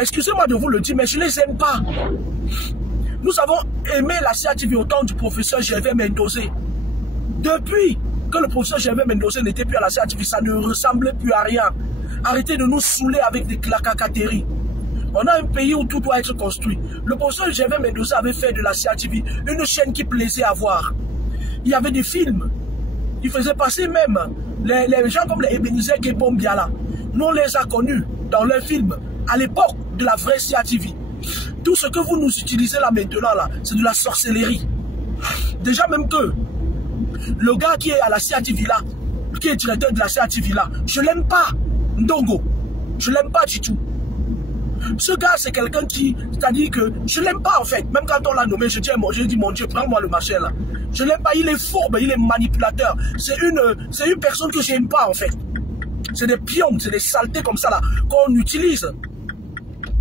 Excusez-moi de vous le dire, mais je ne les aime pas. Nous avons aimé la CATV au temps du professeur Gervais Mendozé. Depuis que le professeur Gervais Mendozé n'était plus à la CATV, ça ne ressemblait plus à rien. Arrêtez de nous saouler avec des clacacateries. On a un pays où tout doit être construit. Le professeur Gervais Mendozé avait fait de la CATV une chaîne qui plaisait à voir. Il y avait des films. Il faisait passer même les gens comme les Ebenezer Kebombiala. Nous, on les a connus dans leurs films à l'époque de la vraie CATV. Tout ce que vous nous utilisez là maintenant, c'est de la sorcellerie. Déjà même que le gars qui est à la CATV là, qui est directeur de la CATV là, je l'aime pas, Ndongo. Je l'aime pas du tout. Ce gars, c'est quelqu'un qui, c'est-à-dire que je l'aime pas en fait. Même quand on l'a nommé, je dis mon Dieu, prends-moi le machin là. Je l'aime pas, il est fourbe, il est manipulateur. C'est une personne que j'aime pas en fait. C'est des pions, c'est des saletés comme ça là qu'on utilise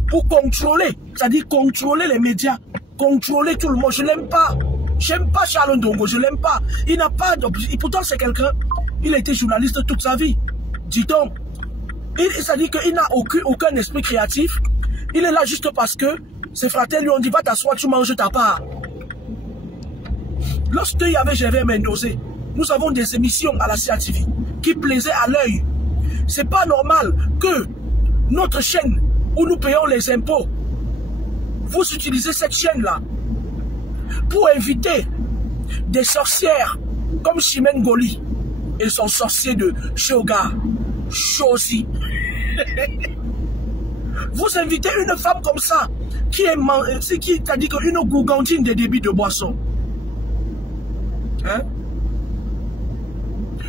pour contrôler, c'est-à-dire contrôler les médias, contrôler tout le monde. Je l'aime pas. J'aime pas Charles Ndongo, je l'aime pas. Il n'a pas d'objectif. Pourtant c'est quelqu'un, il a été journaliste toute sa vie. Dis donc. C'est-à-dire qu'il n'a aucun esprit créatif. Il est là juste parce que ses frères lui ont dit va t'asseoir, tu manges ta part. Lorsqu'il y avait Gervais Mendozé, nous avons des émissions à la CATV qui plaisaient à l'œil. C'est pas normal que notre chaîne où nous payons les impôts, vous utilisez cette chaîne-là pour inviter des sorcières comme Chimène Goli et son sorcier de Shoga, Chosi. Vous invitez une femme comme ça qui est, c'est-à-dire une gougandine de débit de boisson. Hein?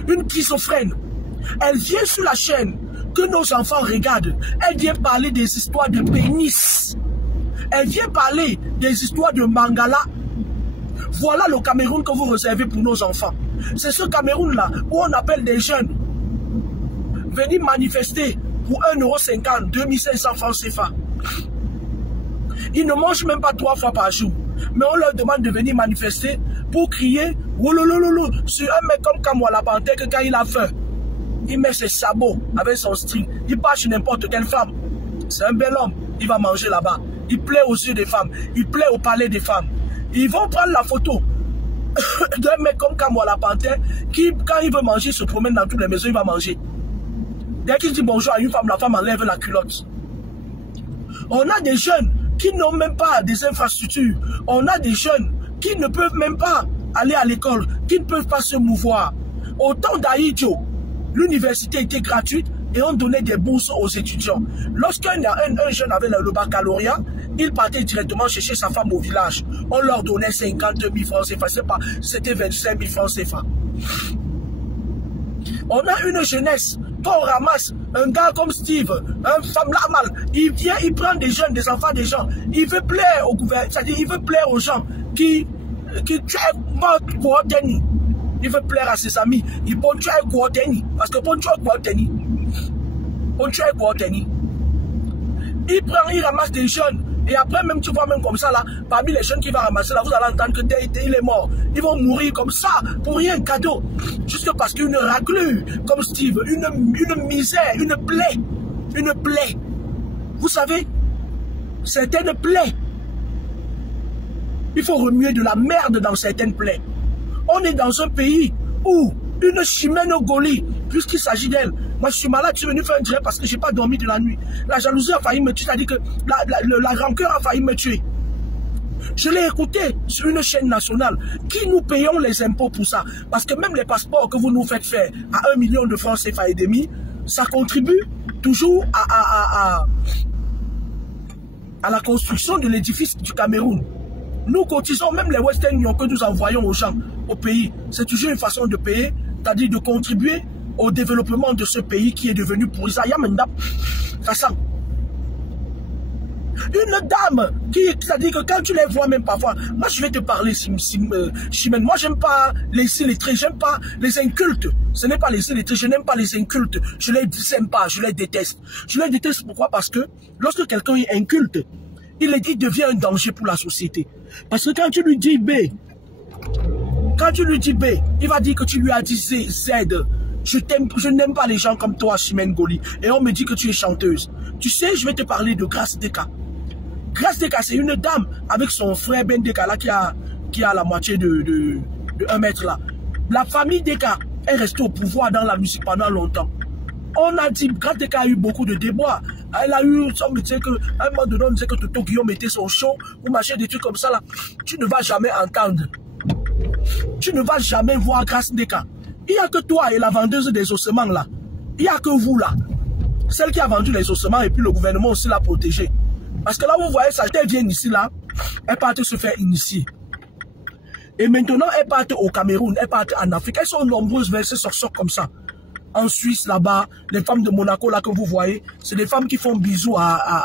Une schizophrène. Elle vient sur la chaîne que nos enfants regardent. Elle vient parler des histoires de pénis. Elle vient parler des histoires de Mangala. Voilà le Cameroun que vous réservez pour nos enfants. C'est ce Cameroun-là où on appelle des jeunes venir manifester pour 1,50 €, 2500 francs CFA. Ils ne mangent même pas 3 fois par jour. Mais on leur demande de venir manifester pour crier ouloulouloulou sur un mec comme Kamwa la Panthère que quand il a faim, il met ses sabots avec son string. Il part chez n'importe quelle femme. C'est un bel homme. Il va manger là-bas. Il plaît aux yeux des femmes. Il plaît au palais des femmes. Ils vont prendre la photo d'un mec comme Kamwa la Panthère qui, quand il veut manger, se promène dans toutes les maisons, il va manger. Dès qu'il dit bonjour à une femme, la femme enlève la culotte. On a des jeunes qui n'ont même pas des infrastructures. On a des jeunes qui ne peuvent même pas aller à l'école, qui ne peuvent pas se mouvoir. Au temps d'Aïdjo, l'université était gratuite et on donnait des bourses aux étudiants. Lorsqu'un jeune avait le baccalauréat, il partait directement chercher sa femme au village. On leur donnait 52 000 francs CFA, c'était 25 000 francs CFA. On a une jeunesse, quand on ramasse un gars comme Steve, un femme là mal, il vient, il prend des jeunes, des enfants des gens, il veut plaire au gouvernement, c'est-à-dire il veut plaire aux gens qui il veut plaire à ses amis, il peut tuer parce que pour tuer il prend, il ramasse des jeunes. Et après, même, tu vois, même comme ça, là, parmi les jeunes qui vont ramasser, là, vous allez entendre que il est mort. Ils vont mourir comme ça, pour rien, cadeau. Juste parce qu'une raclure, comme Steve, une misère, une plaie. Vous savez, certaines plaies, il faut remuer de la merde dans certaines plaies. On est dans un pays où une Chimène Goli, puisqu'il s'agit d'elle, moi je suis malade, je suis venu faire un direct parce que je n'ai pas dormi de la nuit. La jalousie a failli me tuer, c'est-à-dire que la rancœur a failli me tuer. Je l'ai écouté sur une chaîne nationale. Qui nous payons les impôts pour ça? Parce que même les passeports que vous nous faites faire à 1 million de francs CFA et demi, ça contribue toujours à la construction de l'édifice du Cameroun. Nous cotisons même les Western Union que nous envoyons aux gens, au pays. C'est toujours une façon de payer, c'est-à-dire de contribuer au développement de ce pays qui est devenu pour Isaiah Mendap. Ça sent. Une dame qui, c'est-à-dire que quand tu les vois même parfois, moi je vais te parler, Chimène, moi j'aime pas les illettrés, j'aime pas les incultes. Ce n'est pas les illettrés, je n'aime pas les incultes. Je les aime pas, je les déteste. Je les déteste pourquoi? Parce que lorsque quelqu'un est inculte, il devient un danger pour la société. Parce que quand tu lui dis B, il va dire que tu lui as dit Z. Je n'aime pas les gens comme toi, Chimène Goli. Et on me dit que tu es chanteuse. Tu sais, je vais te parler de Grace Deka. Grace Deka, c'est une dame avec son frère Ben Deka là, qui a la moitié de 1 mètre là. La famille Deka est restée au pouvoir dans la musique pendant longtemps. On a dit, Grace Deka a eu beaucoup de déboires. Elle a eu, on me disait que, à un moment donné, on disait que Toto Guillaume mettait son show, ou machin, des trucs comme ça là. Tu ne vas jamais entendre. Tu ne vas jamais voir Grace Deka. Il n'y a que toi et la vendeuse des ossements là. Il n'y a que vous là. Celle qui a vendu les ossements et puis le gouvernement aussi l'a protégée. Parce que là, vous voyez, ça, elle vient ici là, elle part se faire initier. Et maintenant, elle part au Cameroun, elle part en Afrique. Elles sont nombreuses vers ce sort comme ça. En Suisse, là-bas, les femmes de Monaco, là, que vous voyez, c'est des femmes qui font bisous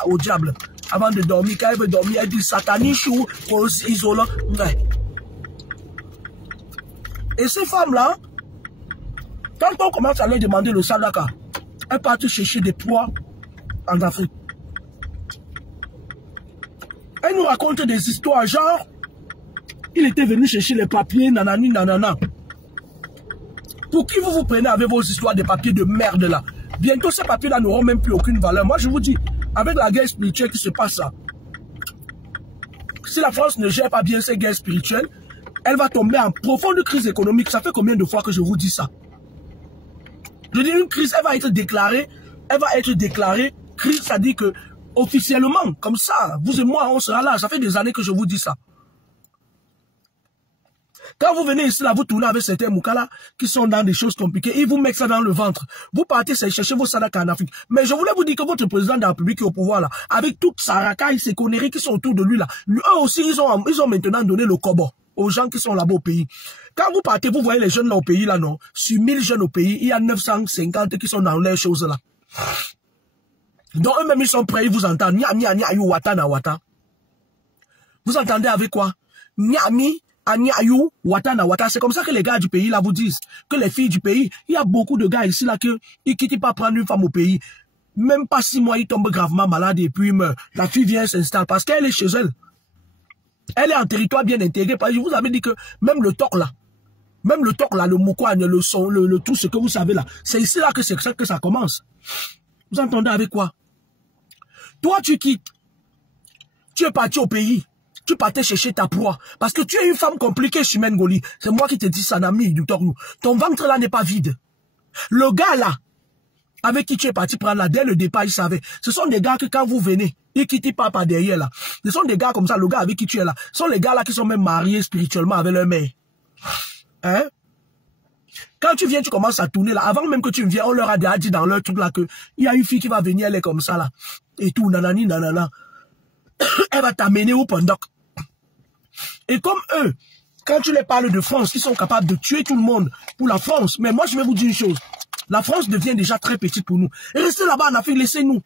au diable. Avant de dormir, quand elle veut dormir, elle dit sataniche ou isolant. Ouais. Et ces femmes-là, quand on commence à leur demander le sadaka, elles partent chercher des poids en Afrique. Elles nous racontent des histoires, genre, il était venu chercher les papiers, nanani, nanana. Pour qui vous prenez avec vos histoires de papiers de merde là? Bientôt ces papiers-là n'auront même plus aucune valeur. Moi je vous dis, avec la guerre spirituelle qui se passe là, si la France ne gère pas bien ces guerres spirituelles, elle va tomber en profonde crise économique. Ça fait combien de fois que je vous dis ça? Je dis une crise, elle va être déclarée crise, ça dit que officiellement, comme ça, vous et moi, on sera là. Ça fait des années que je vous dis ça. Quand vous venez ici, là, vous tournez avec certains moukala qui sont dans des choses compliquées, ils vous mettent ça dans le ventre. Vous partez chercher vos sadaka en Afrique. Mais je voulais vous dire que votre président de la République qui est au pouvoir, là, avec toute sa racaille, ces conneries qui sont autour de lui, là, eux aussi, ils ont maintenant donné le kobo aux gens qui sont là-bas au pays. Quand vous partez, vous voyez les jeunes là au pays, là, non? Sur 1000 jeunes au pays, il y a 950 qui sont dans les choses là. Donc, eux-mêmes, ils sont prêts, ils vous entendent. Vous entendez avec quoi? Nyami, Anyayou, Watana, Wata. C'est comme ça que les gars du pays là vous disent. Que les filles du pays, il y a beaucoup de gars ici là qui ne quittent pas prendre une femme au pays. Même pas 6 mois, ils tombent gravement malades et puis meurent. La fille vient s'installer parce qu'elle est chez elle. Elle est en territoire bien intégré. Parce que je vous avais dit que même le toc là, le moukouane, le son, le tout ce que vous savez là, c'est ici là que c'est ça que ça commence. Vous entendez avec quoi? Toi, tu quittes. Tu es parti au pays. Tu partais chercher ta proie. Parce que tu es une femme compliquée, Chimène Goli. C'est moi qui te dis ça, Nami, du Tornou. Ton ventre là n'est pas vide. Le gars là, avec qui tu es parti prendre là, dès le départ, il savait. Ce sont des gars que quand vous venez, ils quittent pas par derrière là. Ce sont des gars comme ça, le gars avec qui tu es là. Ce sont les gars là qui sont même mariés spirituellement avec leur mère. Hein? Quand tu viens, tu commences à tourner là. Avant même que tu viennes, on leur a déjà dit dans leur truc là que il y a une fille qui va venir, elle est comme ça là. Et tout, nanani, nanana. Elle va t'amener au Pandoc. Et comme eux, quand tu les parles de France, ils sont capables de tuer tout le monde pour la France. Mais moi, je vais vous dire une chose. La France devient déjà très petite pour nous. Et restez là-bas en Afrique, laissez-nous.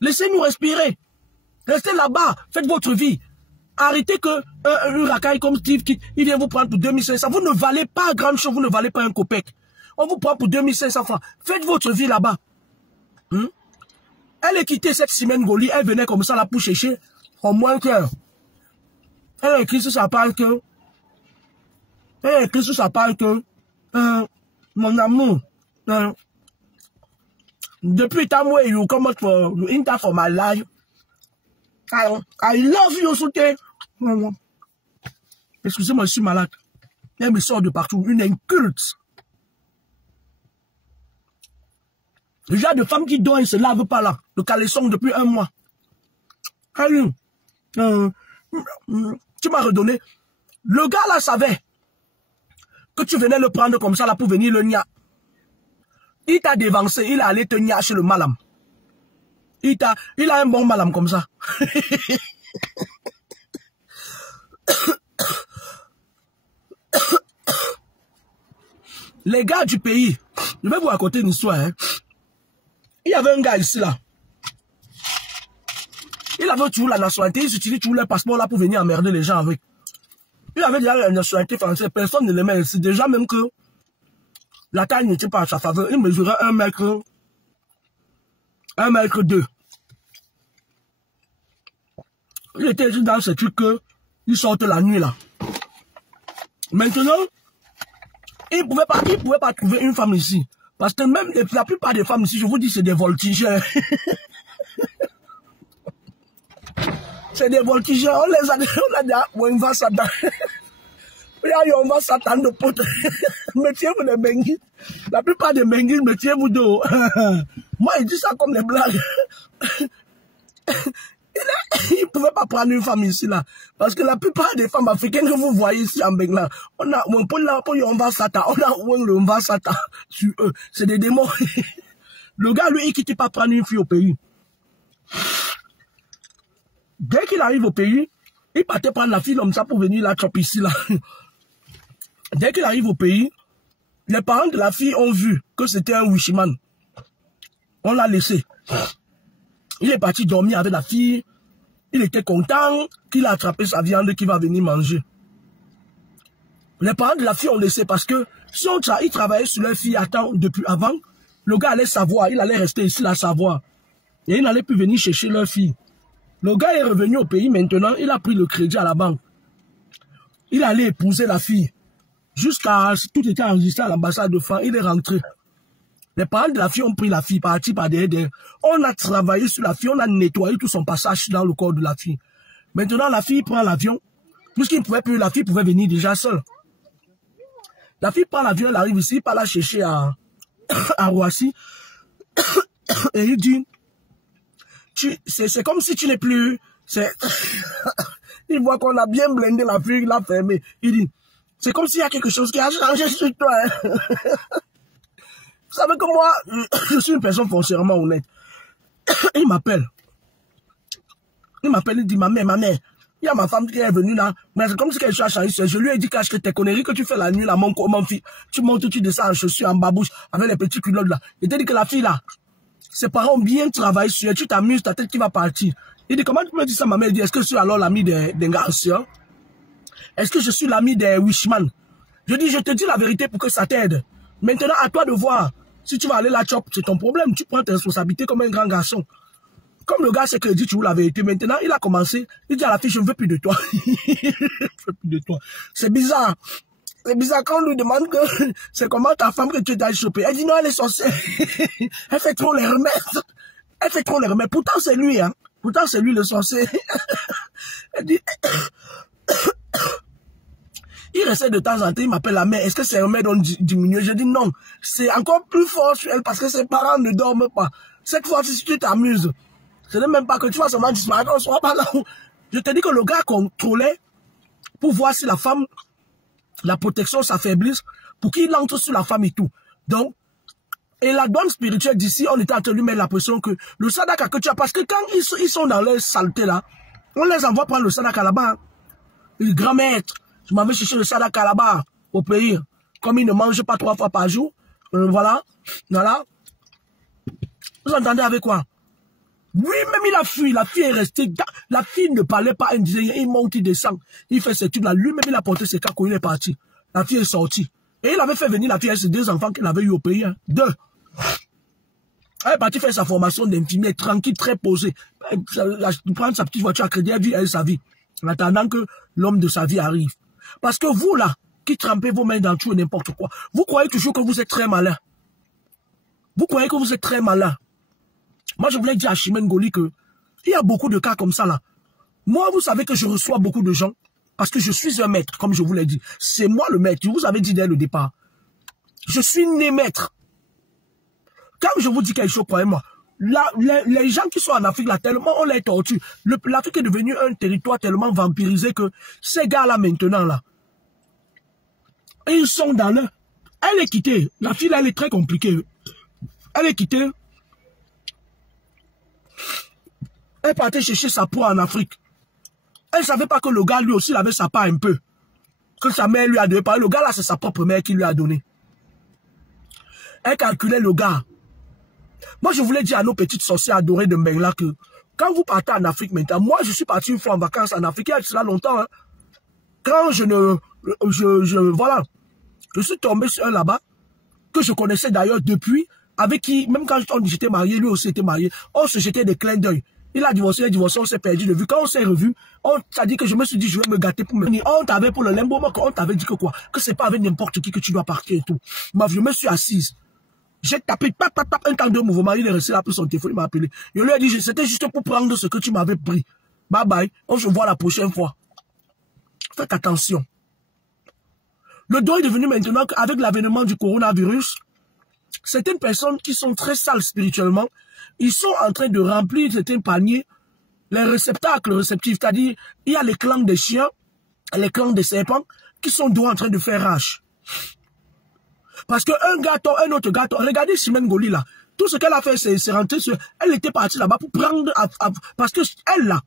Laissez-nous respirer. Restez là-bas, faites votre vie. Arrêtez que un racaille comme Steve, il vient vous prendre pour 2500. Vous ne valez pas grand chose, vous ne valez pas un copec. On vous prend pour 2500 francs. Faites votre vie là-bas. Elle est quittée cette Chimène Goli, elle venait comme ça là pour chercher au moins que... Elle a écrit sur sa page que... mon amour, depuis time where you come out for, you enter for my life, I love you, Souté. Excusez-moi, je suis malade. Elle me sort de partout, une inculte. Le genre de femme qui dort et se lave pas là, le caleçon depuis 1 mois. Allez, tu m'as redonné. Le gars là savait que tu venais le prendre comme ça là pour venir le nia. Il t'a dévancé, il est allé te nia chez le malam. Il a un bon malam comme ça. Les gars du pays, je vais vous raconter une histoire. Hein. Il y avait un gars ici là. Il avait toujours la nationalité, il utilise toujours le passeport là pour venir emmerder les gens avec. Il avait déjà la nationalité française, personne ne l'aimait. C'est déjà même que la taille n'était pas à sa faveur. Il mesurait 1 mètre 2. Il était juste dans ce truc que il sortait la nuit là. Maintenant, il pouvait pas trouver une femme ici. Parce que même la plupart des femmes ici, je vous dis, c'est des voltigeurs. C'est des voltigeurs, on les a dit, on va Satan. On va Satan de pote. Mettez-vous des benguis. La plupart des benguis, mettez-vous d'eau. Moi, il dit ça comme des blagues. Il ne pouvait pas prendre une femme ici, là. Parce que la plupart des femmes africaines que vous voyez ici en Bengla, on a on va Satan, on va Satan sur eux. C'est des démons. Le gars, lui, il ne quitte pas prendre une fille au pays. Dès qu'il arrive au pays, il partait prendre la fille comme ça pour venir la choper ici, là. Dès qu'il arrive au pays, les parents de la fille ont vu que c'était un wishman. On l'a laissé. Il est parti dormir avec la fille. Il était content qu'il a attrapé sa viande qu'il va venir manger. Les parents de la fille ont laissé parce que si ils travaillaient sur leur fille depuis avant, le gars allait savoir, il allait rester ici à savoir. Et il n'allait plus venir chercher leur fille. Le gars est revenu au pays maintenant, il a pris le crédit à la banque. Il allait épouser la fille. Jusqu'à tout était enregistré à l'ambassade de France, il est rentré. Les parents de la fille ont pris la fille, parti par derrière. On a travaillé sur la fille, on a nettoyé tout son passage dans le corps de la fille. Maintenant, la fille prend l'avion. Puisqu'il ne pouvait plus, la fille pouvait venir déjà seule. La fille prend l'avion, elle arrive ici, pas la chercher à Roissy. Et il dit, c'est comme si tu n'es plus... Il voit qu'on a bien blindé la fille, il l'a fermé. Il dit, c'est comme s'il y a quelque chose qui a changé sur toi. Hein. Vous savez que moi, je suis une personne foncièrement honnête. Il m'appelle. Il dit, ma mère, il y a ma femme qui est venue là, mais c'est comme si quelque chose a changé. Je lui ai dit qu'acheter tes conneries que tu fais la nuit là, mon fils. Tu montes, tu descends en chaussures, en babouche, avec les petits culottes là. Il t'a dit que la fille là, ses parents ont bien travaillé sur elle, tu t'amuses, ta tête qui va partir. Il dit, comment tu me dis ça, ma mère? Il dit, est-ce que je suis alors l'ami des garçons? Est-ce que je suis l'ami des wishman? Je dis, je te dis la vérité pour que ça t'aide. Maintenant, à toi de voir. Si tu vas aller la chop, c'est ton problème. Tu prends tes responsabilités comme un grand garçon. Comme le gars sait que dit tu la vérité. Maintenant, il a commencé. Il dit à la fille, je ne veux plus de toi. Je ne veux plus de toi. C'est bizarre. C'est bizarre quand on lui demande que c'est comment ta femme que tu t'as chopé. Elle dit non, elle est sorcière. Elle fait trop les remèdes. Elle fait trop les remèdes. Pourtant, c'est lui, hein. Pourtant, c'est lui le sorcier. Elle dit... Il essaie de temps en temps, il m'appelle la mère. Est-ce que ses remèdes ont diminué? Je dis non. C'est encore plus fort sur elle parce que ses parents ne dorment pas. Cette fois-ci, si tu t'amuses, ce n'est même pas que tu vas seulement disparaître, on ne sera pas là. Je te dis que le gars contrôlait pour voir si la femme, la protection s'affaiblisse, pour qu'il entre sur la femme et tout. Donc, et la douane spirituelle d'ici, on était en train de lui mettre la pression que le sadaka que tu as, parce que quand ils sont dans leur saleté là, on les envoie prendre le sadaka là-bas. Hein. Le grand maître. Je m'avais cherché le sadaka là-bas, au pays. Comme il ne mange pas 3 fois par jour. Voilà. Voilà. Vous entendez avec quoi? Lui-même, il a fui. La fille est restée. La fille ne parlait pas. Elle disait, il monte, il descend. Il fait ses trucs là. Lui-même, il a porté ses cacos. Il est parti. La fille est sortie. Et il avait fait venir la fille avec ses 2 enfants qu'il avait eu au pays. Hein. 2. Elle est partie faire sa formation d'infirmière, tranquille, très posée. Elle prend sa petite voiture à crédit, elle vit sa vie. En attendant que l'homme de sa vie arrive. Parce que vous, là, qui trempez vos mains dans tout et n'importe quoi, vous croyez toujours que vous êtes très malin. Vous croyez que vous êtes très malin. Moi, je voulais dire à Chimène Goli que il y a beaucoup de cas comme ça, là. Moi, vous savez que je reçois beaucoup de gens parce que je suis un maître, comme je vous l'ai dit. C'est moi le maître. Je vous avais dit dès le départ. Je suis né maître. Quand je vous dis quelque chose, croyez-moi, les gens qui sont en Afrique, là, tellement on les torture. L'Afrique est devenue un territoire tellement vampirisé que ces gars-là, maintenant, là, ils sont dans le... Elle est quittée. La fille, là, elle est très compliquée. Elle est quittée. Elle partait chercher sa proie en Afrique. Elle ne savait pas que le gars, lui aussi, il avait sa part un peu. Que sa mère lui a donné. Le gars, là, c'est sa propre mère qui lui a donné. Elle calculait le gars. Moi, je voulais dire à nos petites sorcières adorées de Mbengla que quand vous partez en Afrique maintenant, moi, je suis parti une fois en vacances en Afrique, il y a cela longtemps. Hein. Quand voilà, je suis tombé sur un là-bas, que je connaissais d'ailleurs depuis, avec qui, même quand j'étais marié, lui aussi était marié, on se jetait des clins d'œil. Il a divorcé, on s'est perdu de vue. Quand on s'est revu, on t'a dit que je me suis dit, je vais me gâter pour me... On t'avait pour le limbo, on t'avait dit que quoi? Que c'est pas avec n'importe qui que tu dois partir et tout. Je me suis assise. J'ai tapé, un temps de mouvement, il est resté là pour son téléphone, il m'a appelé. Je lui ai dit, c'était juste pour prendre ce que tu m'avais pris. Bye bye. On se voit la prochaine fois. Faites attention. Le don est devenu maintenant qu'avec l'avènement du coronavirus, certaines personnes qui sont très sales spirituellement, ils sont en train de remplir certains paniers, les réceptacles réceptifs, c'est-à-dire, il y a les clans des chiens, les clans des serpents, qui sont en train de faire rage. Parce qu'un gâteau, un autre gâteau, regardez Chimène Goli là, tout ce qu'elle a fait, c'est rentrer sur, elle était partie là-bas pour prendre, parce que elle là,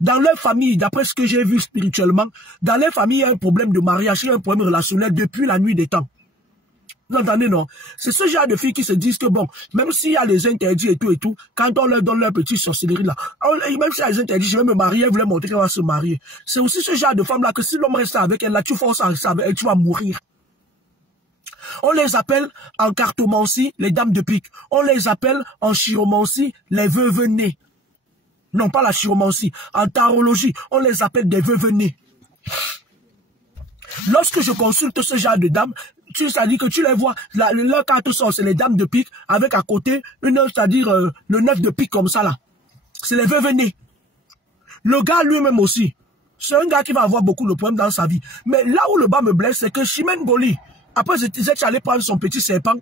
dans leur famille, d'après ce que j'ai vu spirituellement, dans leur famille, il y a un problème de mariage, il y a un problème relationnel depuis la nuit des temps. Vous entendez, non? C'est ce genre de filles qui se disent que bon, même s'il y a les interdits et tout, quand on leur donne leur petite sorcellerie là, même s'il y a les interdits, je vais me marier, elle voulait montrer qu'elle va se marier. C'est aussi ce genre de femme là que si l'homme reste avec elle là, tu forces à rester avec elle, tu vas mourir. On les appelle en cartomancie les dames de pique. On les appelle en chiromancie les veuves nées. Non, pas la chiromancie. En tarologie, on les appelle des veuves nées. Lorsque je consulte ce genre de dames, c'est-à-dire que tu les vois, leur carte sort, c'est les dames de pique, avec à côté, c'est-à-dire le 9 de pique comme ça là. C'est les veuves nées. Le gars lui-même aussi, c'est un gars qui va avoir beaucoup de problèmes dans sa vie. Mais là où le bas me blesse, c'est que Chimène Goli, après j'étais allé prendre son petit serpent,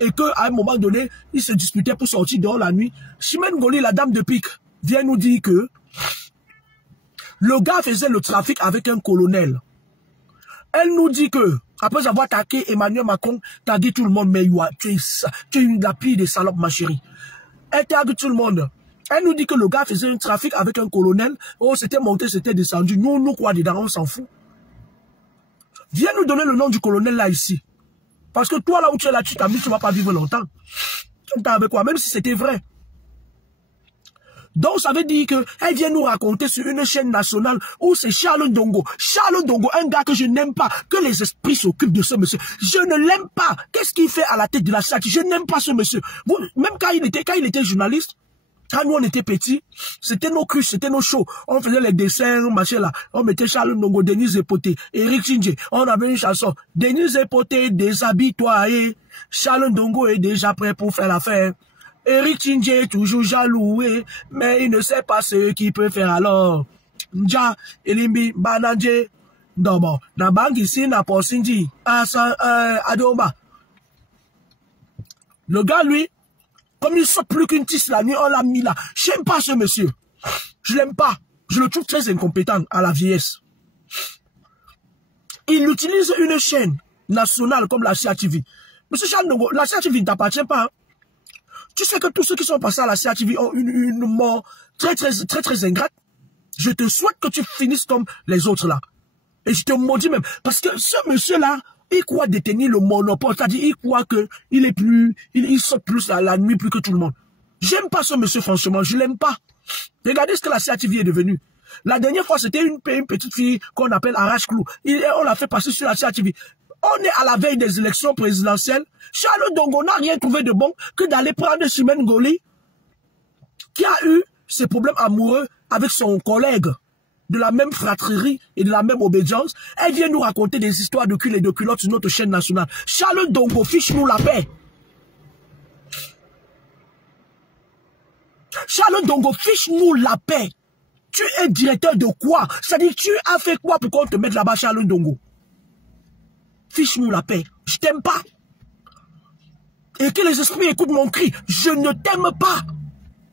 et qu'à un moment donné, il se disputait pour sortir dehors la nuit. Chimène Goli, la dame de pique, vient nous dire que le gars faisait le trafic avec un colonel. Elle nous dit que, après avoir attaqué Emmanuel Macron, tagué tout le monde, mais tu es une la pire des salopes, ma chérie. Elle tague tout le monde. Elle nous dit que le gars faisait un trafic avec un colonel. Oh, c'était monté, c'était descendu. Nous quoi dedans, on s'en fout. Viens nous donner le nom du colonel là, ici. Parce que toi, là où tu es là, tu t'amuses, tu ne vas pas vivre longtemps. Tu t'en avec quoi, même si c'était vrai. Donc, ça veut dire qu'elle vient nous raconter sur une chaîne nationale où c'est Charles Ndongo. Charles Ndongo, un gars que je n'aime pas, que les esprits s'occupent de ce monsieur. Je ne l'aime pas. Qu'est-ce qu'il fait à la tête de la SACI? Je n'aime pas ce monsieur. Vous, même quand il était journaliste, quand nous on était petits, c'était nos cruches, c'était nos shows. On faisait les dessins, machin là. On mettait Charles Ndongo, Denise Epoté, Eric Chinje. On avait une chanson. Denise Epoté, déshabille-toi et Charles Ndongo est déjà prêt pour faire l'affaire. Eric Chinje est toujours jaloux, mais il ne sait pas ce qu'il peut faire alors. Nja, Elimbi, Bananje, Domo, Nabangi, ici, Naposinji, Adomba. Le gars, lui, comme il saute plus qu'une tisse la nuit, on l'a mis là. J'aime pas ce monsieur. Je l'aime pas. Je le trouve très incompétent à la vieillesse. Il utilise une chaîne nationale comme la CATV. Monsieur Charles Ndongo, la CATV ne t'appartient pas. Hein? Tu sais que tous ceux qui sont passés à la CATV ont une mort très ingrate. Je te souhaite que tu finisses comme les autres là. Et je te maudis même. Parce que ce monsieur-là, il croit détenir le monopole. C'est-à-dire, il croit qu'il est plus, il saute plus à la nuit plus que tout le monde. J'aime pas ce monsieur, franchement. Je l'aime pas. Regardez ce que la CATV est devenue. La dernière fois, c'était une petite fille qu'on appelle Arrache-Clou. On l'a fait passer sur la CATV. On est à la veille des élections présidentielles. Charles Ndongo n'a rien trouvé de bon que d'aller prendre Chimène Goli, qui a eu ses problèmes amoureux avec son collègue de la même fratrie et de la même obédience. Elle vient nous raconter des histoires de cul et de culottes sur notre chaîne nationale. Charles Ndongo, fiche-nous la paix. Charles Ndongo, fiche-nous la paix. Tu es directeur de quoi? C'est-à-dire, tu as fait quoi pour qu'on te mette là-bas, Charles Ndongo? Fiche-nous la paix. Je t'aime pas. Et que les esprits écoutent mon cri. Je ne t'aime pas.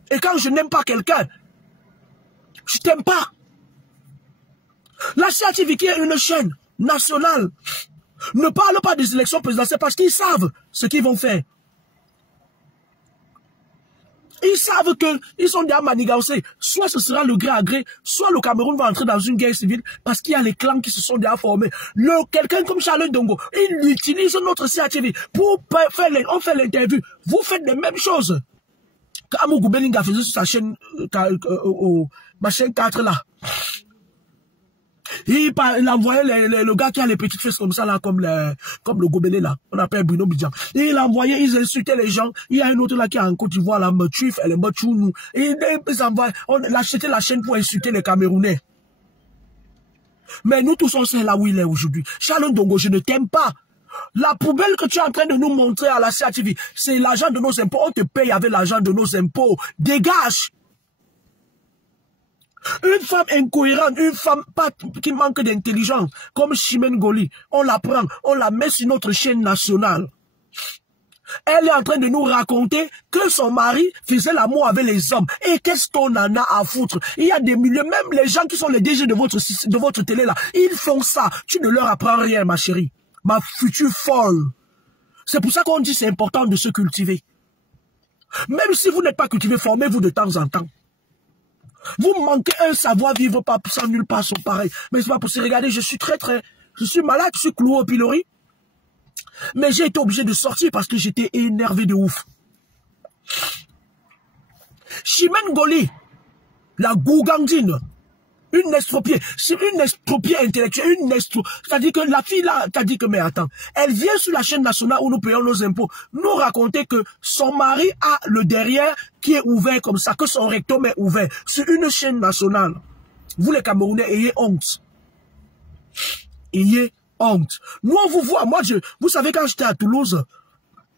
Et quand je n'aime pas quelqu'un, je t'aime pas. La CATV qui est une chaîne nationale ne parle pas des élections présidentielles parce qu'ils savent ce qu'ils vont faire. Ils savent qu'ils sont déjà manigancés. Soit ce sera le gré à gré, soit le Cameroun va entrer dans une guerre civile parce qu'il y a les clans qui se sont déjà formés. Quelqu'un comme Charles Ndongo, il utilise notre CATV pour faire on fait l'interview. Vous faites les mêmes choses. Quand Amougou Belinga faisait sur sa chaîne, ma chaîne 4 là. Il envoyait le gars qui a les petites fesses comme ça là, comme le Gobelé là, on appelle Bruno Bidjan. Il envoyait, ils insultaient les gens. Il y a un autre là qui est en Côte d'Ivoire, là, Metuif, elle est Mechounou. Ils envoyaient, on achetait la chaîne pour insulter les Camerounais. Mais nous tous on sait là où il est aujourd'hui. Charles Ndongo, je ne t'aime pas. La poubelle que tu es en train de nous montrer à la CATV, c'est l'argent de nos impôts. On te paye avec l'argent de nos impôts. Dégage. Une femme incohérente, une femme qui manque d'intelligence, comme Chimène Goli, on la prend, on la met sur notre chaîne nationale. Elle est en train de nous raconter que son mari faisait l'amour avec les hommes. Et qu'est-ce qu'on en a à foutre? Il y a des milliers, même les gens qui sont les DG de votre télé là, ils font ça. Tu ne leur apprends rien, ma chérie. Ma future folle. C'est pour ça qu'on dit c'est important de se cultiver. Même si vous n'êtes pas cultivé, formez-vous de temps en temps. Vous manquez un savoir-vivre pas sans nulle part son pareil. Mais c'est pas possible. Regardez, je suis je suis malade, je suis cloué au pilori. Mais j'ai été obligé de sortir parce que j'étais énervé de ouf. Chimène Goli, la gougandine, une estropiée intellectuelle, c'est-à-dire que la fille là, t'as dit que, mais attends, elle vient sur la chaîne nationale où nous payons nos impôts, nous raconter que son mari a le derrière qui est ouvert comme ça, que son rectum est ouvert, sur une chaîne nationale. Vous les Camerounais, ayez honte. Ayez honte. Nous, on vous voit, moi, vous savez, quand j'étais à Toulouse,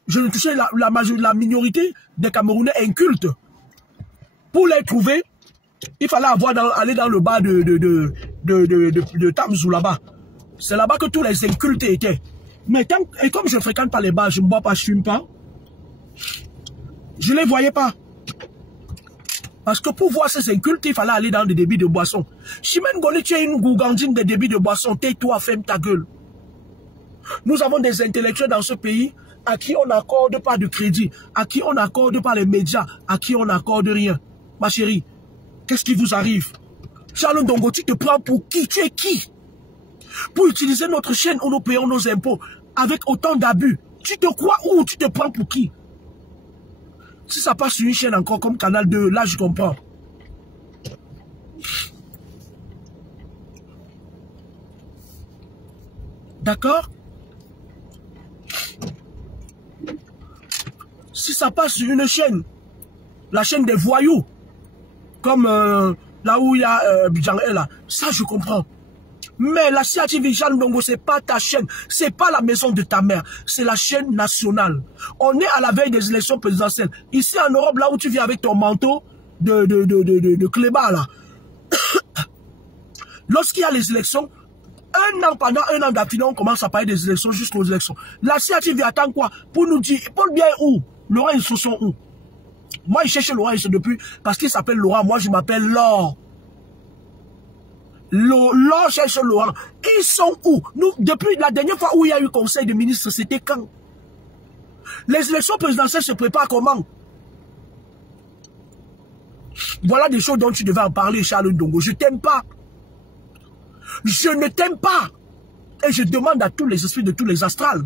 je ne touchais la minorité des Camerounais incultes. Pour les trouver, il fallait aller dans le bar de Tamzou là-bas. C'est là-bas que tous les incultes étaient. Mais et comme je ne fréquente pas les bars, je ne bois pas, je ne fume pas, je ne les voyais pas. Parce que pour voir ces incultes, il fallait aller dans des débits de boissons. Chimène Goli, tu es une gougandine des débits de boissons. Tais-toi, ferme ta gueule. Nous avons des intellectuels dans ce pays à qui on n'accorde pas de crédit, à qui on n'accorde pas les médias, à qui on n'accorde rien. Ma chérie, qu'est-ce qui vous arrive? Charles Ndongo, tu te prends pour qui? Tu es qui? Pour utiliser notre chaîne où nous payons nos impôts avec autant d'abus. Tu te crois où? Tu te prends pour qui? Si ça passe sur une chaîne encore comme Canal 2, là je comprends. D'accord? Si ça passe sur une chaîne, la chaîne des voyous, comme là où il y a Bidjan là, ça je comprends. Mais la CATV Charles Ndongo, c'est pas ta chaîne, c'est pas la maison de ta mère, c'est la chaîne nationale. On est à la veille des élections présidentielles. Ici en Europe, là où tu viens avec ton manteau de clébat là. Lorsqu'il y a les élections, pendant un an d'affilée, on commence à parler des élections jusqu'aux élections. La CATV attend quoi? Pour nous dire, pour bien où? Laurent, ils sont où? Moi, il cherche Laurent, depuis, parce qu'il s'appelle Laurent, moi je m'appelle Laure. Laure cherche Laurent. Ils sont où? Nous, depuis la dernière fois où il y a eu conseil de ministres, c'était quand? Les élections présidentielles se préparent comment? Voilà des choses dont tu devais en parler, Charles Ndongo. Je t'aime pas. Je ne t'aime pas. Et je demande à tous les esprits de tous les astrales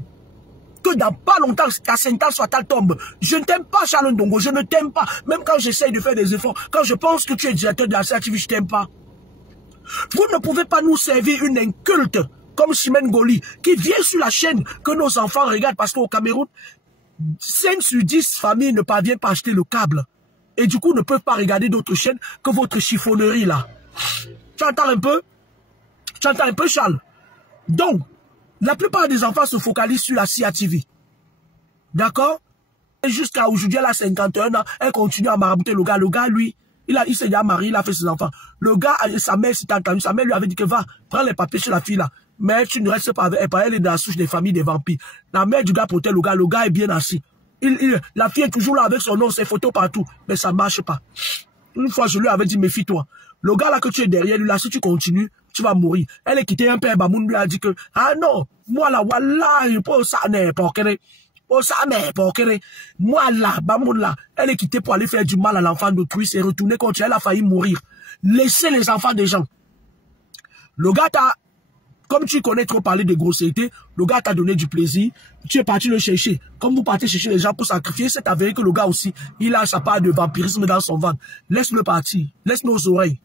que dans pas longtemps, qu'à Saint-Anne soit ta tombe. Je ne t'aime pas, Charles Ndongo. Je ne t'aime pas. Même quand j'essaye de faire des efforts, quand je pense que tu es directeur de la CATV, je ne t'aime pas. Vous ne pouvez pas nous servir une inculte comme Chimène Goli qui vient sur la chaîne que nos enfants regardent parce qu'au Cameroun, 5 sur 10 familles ne parviennent pas à acheter le câble. Et du coup, ne peuvent pas regarder d'autres chaînes que votre chiffonnerie là. Tu entends un peu? Tu entends un peu, Charles? Donc, la plupart des enfants se focalisent sur la CATV. D'accord? Et jusqu'à aujourd'hui, elle a 51 ans, elle continue à marabouter le gars. Le gars, lui, il s'est déjà marié, il a fait ses enfants. Le gars, sa mère s'était entendue. Sa mère lui avait dit que va, prends les papiers sur la fille là. Mais tu ne restes pas avec elle, elle est dans la souche des familles des vampires. La mère du gars protège le gars est bien assis. La fille est toujours là avec son nom, ses photos partout. Mais ça ne marche pas. Une fois, je lui avais dit, méfie-toi. Le gars là que tu es derrière lui, là, si tu continues, tu vas mourir. Elle est quittée un père, Bamoun lui a dit que, ah non, moi là, voilà, je peux ça n'est pas ok. Oh, ça n'est pas ok. Moi là, Bamoun là, elle est quittée pour aller faire du mal à l'enfant d'autrui, s'est retournée contre elle, a failli mourir. Laissez les enfants des gens. Le gars t'a, comme tu connais trop parler de grossièreté, le gars t'a donné du plaisir, tu es parti le chercher. Comme vous partez chercher les gens pour sacrifier, c'est avéré que le gars aussi, il a sa part de vampirisme dans son ventre. Laisse-le partir, laisse nos oreilles.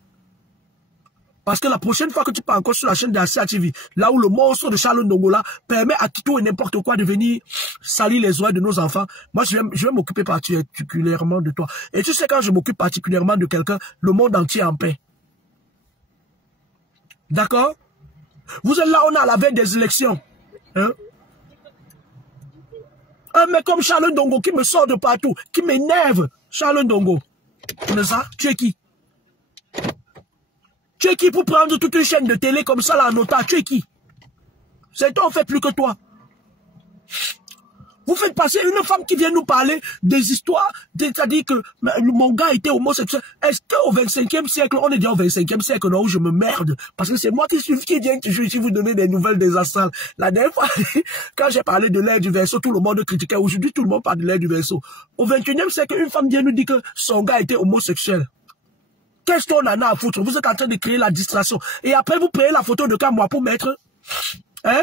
Parce que la prochaine fois que tu pars encore sur la chaîne de la CATV, là où le monstre de Charles Ndongo là permet à tout et n'importe quoi de venir salir les oreilles de nos enfants, moi je vais m'occuper particulièrement de toi. Et tu sais, quand je m'occupe particulièrement de quelqu'un, le monde entier est en paix. D'accord? Vous êtes là, on est à la veille des élections. Hein? Un mec comme Charles Ndongo qui me sort de partout, qui m'énerve. Charles Ndongo. Tu sais ça? Tu es qui? Tu es qui pour prendre toute une chaîne de télé comme ça là en otage? Tu es qui? C'est toi, on fait plus que toi. Vous faites passer une femme qui vient nous parler des histoires, c'est-à-dire que mon gars était homosexuel. Est-ce qu'au 25e siècle, on est déjà au 25e siècle, non, où je me merde? Parce que c'est moi qui viens toujours ici vous donner des nouvelles des astrales. La dernière fois, quand j'ai parlé de l'ère du Verseau, tout le monde critiquait. Aujourd'hui, tout le monde parle de l'ère du Verseau. Au 21e siècle, une femme vient nous dire que son gars était homosexuel. Qu'est-ce qu'on en a à foutre? Vous êtes en train de créer la distraction. Et après, vous prenez la photo de Kamwa pour mettre... Hein?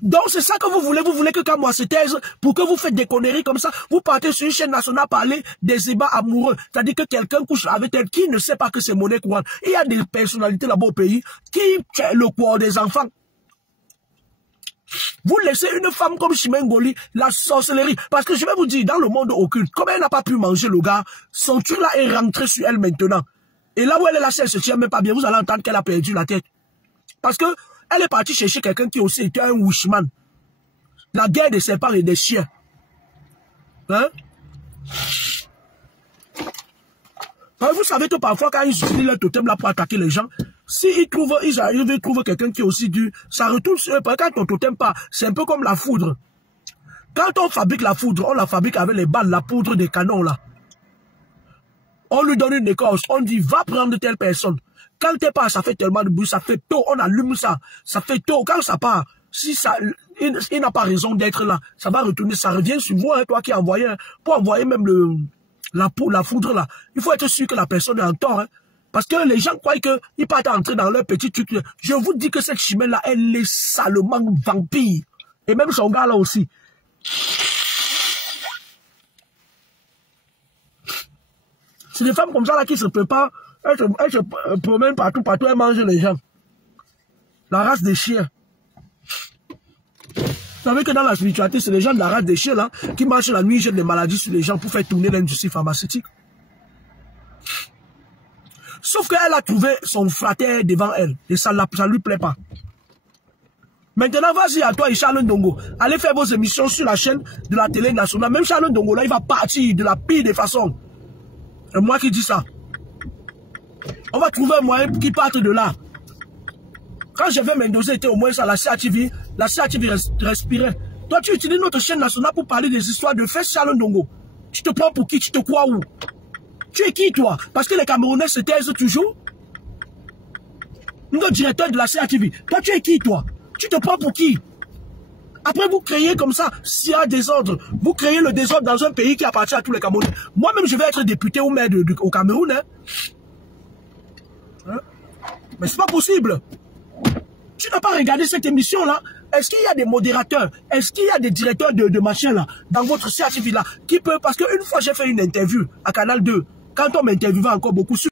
Donc c'est ça que vous voulez que Kamwa se taise pour que vous faites des conneries comme ça. Vous partez sur une chaîne nationale parler des ébats amoureux. C'est-à-dire que quelqu'un couche avec elle qui ne sait pas que c'est monnaie courante. Il y a des personnalités là-bas au pays qui tuent le corps des enfants. Vous laissez une femme comme Chimengoli, la sorcellerie. Parce que je vais vous dire, dans le monde occulte, comme elle n'a pas pu manger le gars, son truc là est rentré sur elle maintenant. Et là où elle est là, si elle se tient même pas bien, vous allez entendre qu'elle a perdu la tête. Parce que elle est partie chercher quelqu'un qui aussi était un wishman. La guerre des serpents et des chiens. Hein? Vous savez que parfois, quand ils utilisent le totem là pour attaquer les gens, s'ils arrivent à trouver quelqu'un qui est aussi dur, ça retourne sur eux. Quand ton totem part, c'est un peu comme la foudre. Quand on fabrique la foudre, on la fabrique avec les balles, la poudre des canons là. On lui donne une écorce, on dit va prendre telle personne. Quand t'es pas, ça fait tellement de bruit, ça fait tôt, on allume ça, ça fait tôt. Quand ça part, si ça, il n'a pas raison d'être là, ça va retourner, ça revient sur vous, hein, toi qui envoyé, pour envoyer même la foudre là. Il faut être sûr que la personne est en tort, hein, parce que les gens croient qu'ils partent entrer dans leur petit truc. Je vous dis que cette chimère là, elle est salement vampire. Et même son gars là aussi. C'est des femmes comme ça là qui se préparent. Elle se promène partout, elle mange les gens. La race des chiens. Vous savez que dans la spiritualité, c'est les gens de la race des chiens là qui marchent la nuit, jettent des maladies sur les gens pour faire tourner l'industrie pharmaceutique. Sauf qu'elle a trouvé son frater devant elle et ça ne lui plaît pas. Maintenant, vas-y à toi et Charles Ndongo. Allez faire vos émissions sur la chaîne de la télé nationale. Même Charles Ndongo là, il va partir de la pire des façons. C'est moi qui dis ça. On va trouver un moyen qui parte de là. Quand j'avais Mendoza, était au moins ça, la CATV respirait. Toi, tu utilises notre chaîne nationale pour parler des histoires de Fès Charles Ndongo. Tu te prends pour qui? Tu te crois où? Tu es qui, toi? Parce que les Camerounais se taisent toujours. Notre directeur de la CATV. Toi, tu es qui, toi? Tu te prends pour qui? Après, vous créez comme ça, s'il y a désordre, vous créez le désordre dans un pays qui appartient à tous les Camerounais. Moi-même, je vais être député ou maire au Cameroun, hein. Hein? Mais c'est pas possible. Tu n'as pas regardé cette émission-là. Est-ce qu'il y a des modérateurs? Est-ce qu'il y a des directeurs de machin là dans votre CATV là qui peut... Parce qu'une fois, j'ai fait une interview à Canal 2. Quand on m'interviewait encore beaucoup sur